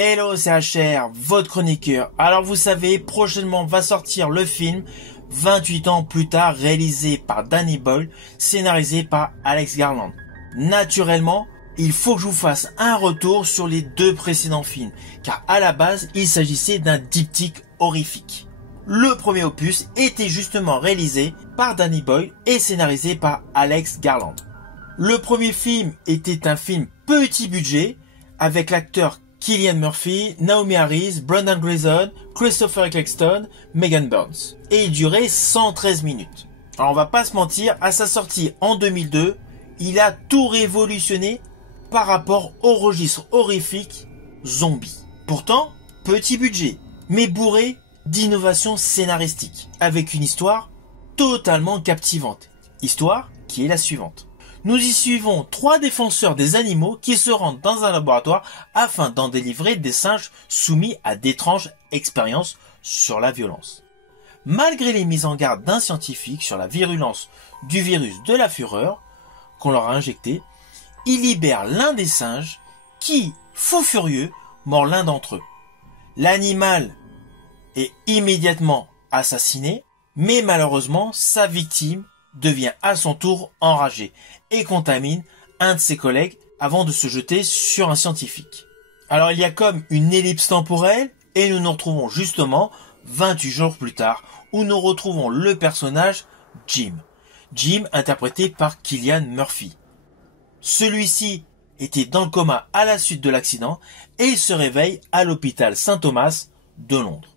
Hello, c'est HR, votre chroniqueur. Alors vous savez, prochainement va sortir le film 28 ans plus tard, réalisé par Danny Boyle, scénarisé par Alex Garland. Naturellement, il faut que je vous fasse un retour sur les deux précédents films, car à la base, il s'agissait d'un diptyque horrifique. Le premier opus était justement réalisé par Danny Boyle et scénarisé par Alex Garland. Le premier film était un film petit budget, avec l'acteur Cillian Murphy, Naomi Harris, Brendan Gleeson, Christopher Eccleston, Megan Burns. Et il durait 113 minutes. Alors on va pas se mentir, à sa sortie en 2002, il a tout révolutionné par rapport au registre horrifique zombie. Pourtant, petit budget, mais bourré d'innovations scénaristiques, avec une histoire totalement captivante. Histoire qui est la suivante. Nous y suivons 3 défenseurs des animaux qui se rendent dans un laboratoire afin d'en délivrer des singes soumis à d'étranges expériences sur la violence. Malgré les mises en garde d'un scientifique sur la virulence du virus de la fureur qu'on leur a injecté, ils libèrent l'un des singes qui, fou furieux, mord l'un d'entre eux. L'animal est immédiatement assassiné, mais malheureusement sa victime devient à son tour enragé et contamine un de ses collègues avant de se jeter sur un scientifique. Alors il y a comme une ellipse temporelle et nous nous retrouvons justement 28 jours plus tard où nous retrouvons le personnage Jim. Jim interprété par Cillian Murphy. Celui-ci était dans le coma à la suite de l'accident et il se réveille à l'hôpital Saint-Thomas de Londres.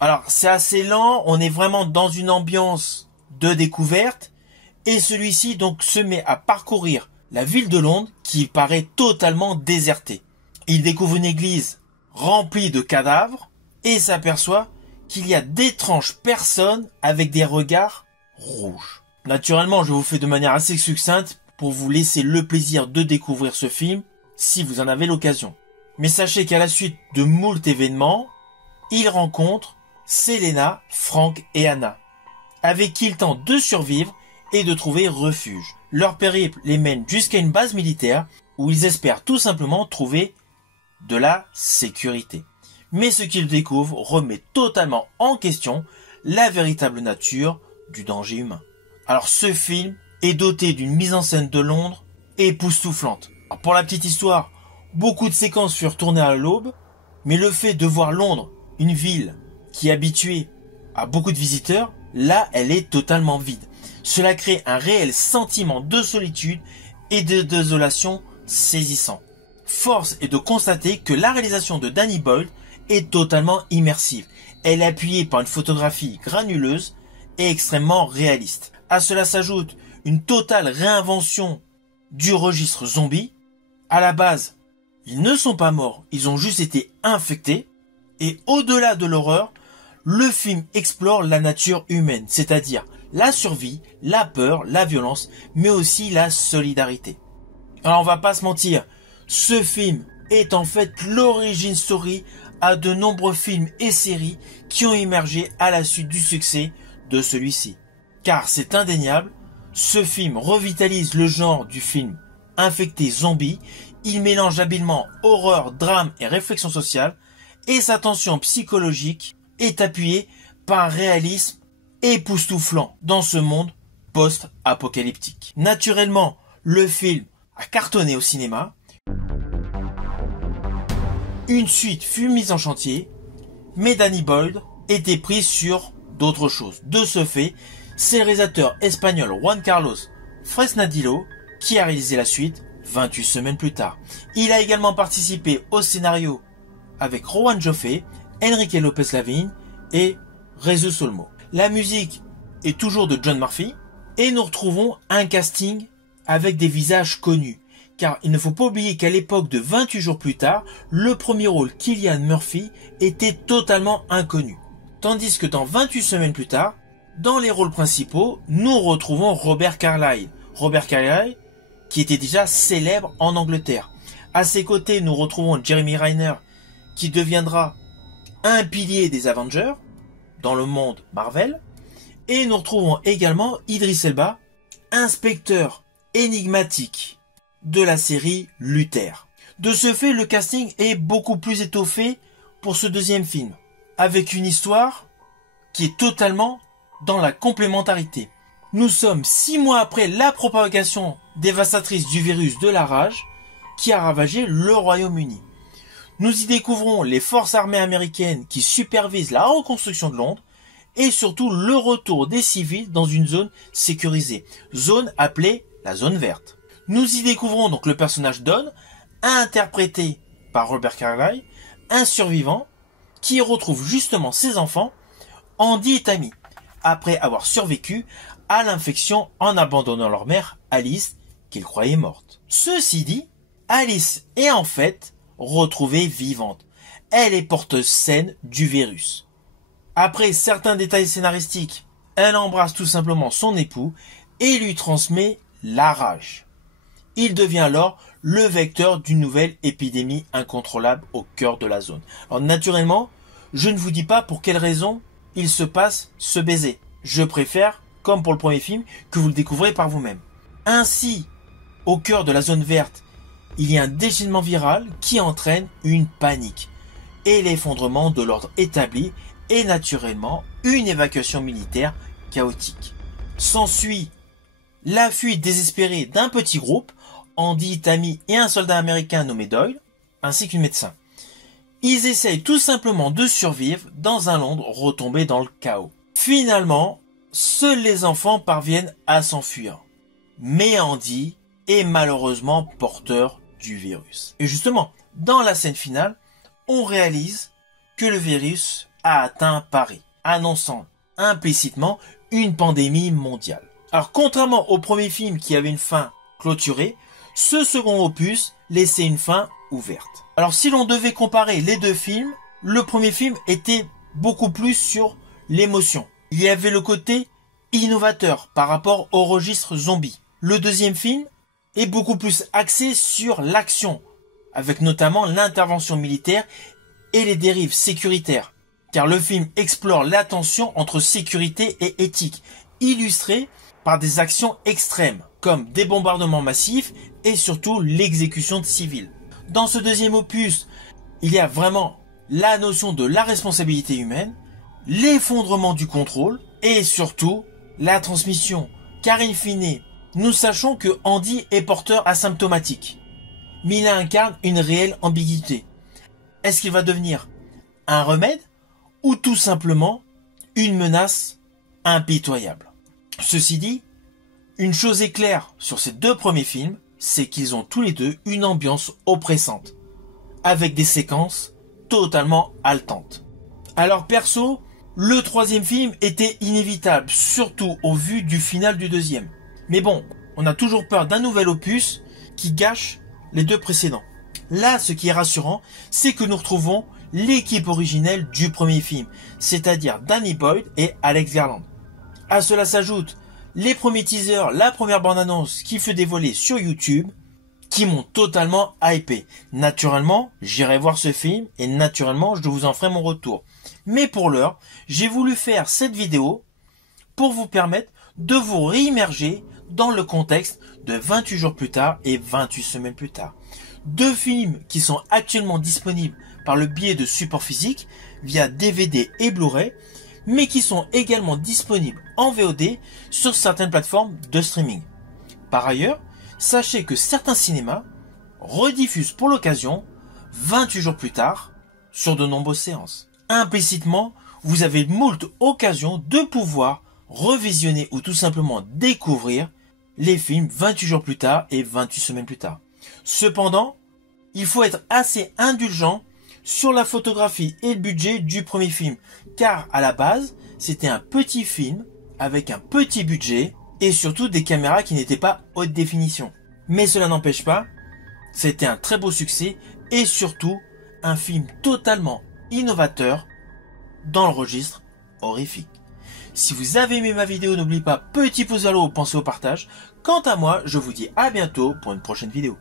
Alors c'est assez lent, on est vraiment dans une ambiance de découverte. Et celui-ci donc se met à parcourir la ville de Londres qui paraît totalement désertée. Il découvre une église remplie de cadavres et s'aperçoit qu'il y a d'étranges personnes avec des regards rouges. Naturellement, je vous fais de manière assez succincte pour vous laisser le plaisir de découvrir ce film si vous en avez l'occasion. Mais sachez qu'à la suite de moult événements, il rencontre Selena, Frank et Anna, avec qui il tente de survivre et de trouver refuge. Leur périple les mène jusqu'à une base militaire où ils espèrent tout simplement trouver de la sécurité. Mais ce qu'ils découvrent remet totalement en question la véritable nature du danger humain. Alors ce film est doté d'une mise en scène de Londres époustouflante. Alors, pour la petite histoire, beaucoup de séquences furent tournées à l'aube, mais le fait de voir Londres, une ville qui est habituée à beaucoup de visiteurs, là elle est totalement vide. Cela crée un réel sentiment de solitude et de désolation saisissant. Force est de constater que la réalisation de Danny Boyle est totalement immersive. Elle est appuyée par une photographie granuleuse et extrêmement réaliste. À cela s'ajoute une totale réinvention du registre zombie. À la base, ils ne sont pas morts, ils ont juste été infectés. Et au-delà de l'horreur, le film explore la nature humaine, c'est-à-dire la survie, la peur, la violence, mais aussi la solidarité. Alors on va pas se mentir, ce film est en fait l'origin story à de nombreux films et séries qui ont émergé à la suite du succès de celui-ci. Car c'est indéniable, ce film revitalise le genre du film infecté zombie, il mélange habilement horreur, drame et réflexion sociale, et sa tension psychologique est appuyée par un réalisme époustouflant dans ce monde post-apocalyptique. Naturellement, le film a cartonné au cinéma. Une suite fut mise en chantier, mais Danny Boyle était pris sur d'autres choses. De ce fait, c'est le réalisateur espagnol Juan Carlos Fresnadillo qui a réalisé la suite 28 semaines plus tard. Il a également participé au scénario avec Rowan Joffé, Enrique Lopez-Lavigne et Jesus Olmo. La musique est toujours de John Murphy et nous retrouvons un casting avec des visages connus. Car il ne faut pas oublier qu'à l'époque de 28 jours plus tard, le premier rôle Cillian Murphy était totalement inconnu. Tandis que dans 28 semaines plus tard, dans les rôles principaux, nous retrouvons Robert Carlyle. Robert Carlyle qui était déjà célèbre en Angleterre. À ses côtés, nous retrouvons Jeremy Renner qui deviendra un pilier des Avengers dans le monde Marvel, et nous retrouvons également Idris Elba, inspecteur énigmatique de la série Luther. De ce fait, le casting est beaucoup plus étoffé pour ce deuxième film, avec une histoire qui est totalement dans la complémentarité. Nous sommes 6 mois après la propagation dévastatrice du virus de la rage qui a ravagé le Royaume-Uni. Nous y découvrons les forces armées américaines qui supervisent la reconstruction de Londres et surtout le retour des civils dans une zone sécurisée, zone appelée la zone verte. Nous y découvrons donc le personnage Don, interprété par Robert Carlyle, un survivant qui retrouve justement ses enfants, Andy et Tammy, après avoir survécu à l'infection en abandonnant leur mère, Alice, qu'ils croyaient morte. Ceci dit, Alice est en fait retrouvée vivante. Elle est porteuse saine du virus. Après certains détails scénaristiques, elle embrasse tout simplement son époux et lui transmet la rage. Il devient alors le vecteur d'une nouvelle épidémie incontrôlable au cœur de la zone. Alors naturellement, je ne vous dis pas pour quelle raison il se passe ce baiser. Je préfère, comme pour le premier film, que vous le découvrez par vous-même. Ainsi, au cœur de la zone verte, il y a un déchaînement viral qui entraîne une panique et l'effondrement de l'ordre établi et naturellement une évacuation militaire chaotique. S'ensuit la fuite désespérée d'un petit groupe, Andy, Tammy et un soldat américain nommé Doyle, ainsi qu'une médecin. Ils essayent tout simplement de survivre dans un Londres retombé dans le chaos. Finalement, seuls les enfants parviennent à s'enfuir. Mais Andy est malheureusement porteur du virus. Et justement, dans la scène finale, on réalise que le virus a atteint Paris, annonçant implicitement une pandémie mondiale. Alors contrairement au premier film qui avait une fin clôturée, ce second opus laissait une fin ouverte. Alors si l'on devait comparer les deux films, le premier film était beaucoup plus sur l'émotion. Il y avait le côté innovateur par rapport au registre zombie. Le deuxième film est beaucoup plus axé sur l'action, avec notamment l'intervention militaire et les dérives sécuritaires. Car le film explore la tension entre sécurité et éthique, illustrée par des actions extrêmes, comme des bombardements massifs et surtout l'exécution de civils. Dans ce deuxième opus, il y a vraiment la notion de la responsabilité humaine, l'effondrement du contrôle et surtout la transmission. Car in fine, nous sachons que Andy est porteur asymptomatique, mais il incarne une réelle ambiguïté. Est-ce qu'il va devenir un remède ou tout simplement une menace impitoyable? Ceci dit, une chose est claire sur ces deux premiers films, c'est qu'ils ont tous les deux une ambiance oppressante, avec des séquences totalement haletantes. Alors perso, le troisième film était inévitable, surtout au vu du final du deuxième. Mais bon, on a toujours peur d'un nouvel opus qui gâche les deux précédents. Là, ce qui est rassurant, c'est que nous retrouvons l'équipe originelle du premier film, c'est-à-dire Danny Boyle et Alex Garland. À cela s'ajoutent les premiers teasers, la première bande-annonce qui fut dévoilée sur YouTube, qui m'ont totalement hypé. Naturellement, j'irai voir ce film et naturellement, je vous en ferai mon retour. Mais pour l'heure, j'ai voulu faire cette vidéo pour vous permettre de vous réimmerger dans le contexte de 28 jours plus tard et 28 semaines plus tard. Deux films qui sont actuellement disponibles par le biais de supports physiques via DVD et Blu-ray, mais qui sont également disponibles en VOD sur certaines plateformes de streaming. Par ailleurs, sachez que certains cinémas rediffusent pour l'occasion 28 jours plus tard sur de nombreuses séances. Implicitement, vous avez moult occasions de pouvoir revisionner ou tout simplement découvrir les films 28 jours plus tard et 28 semaines plus tard. Cependant, il faut être assez indulgent sur la photographie et le budget du premier film, car à la base, c'était un petit film avec un petit budget et surtout des caméras qui n'étaient pas haute définition. Mais cela n'empêche pas, c'était un très beau succès et surtout un film totalement innovateur dans le registre horrifique. Si vous avez aimé ma vidéo, n'oubliez pas petit pouce vers le haut, pensez au partage. Quant à moi, je vous dis à bientôt pour une prochaine vidéo.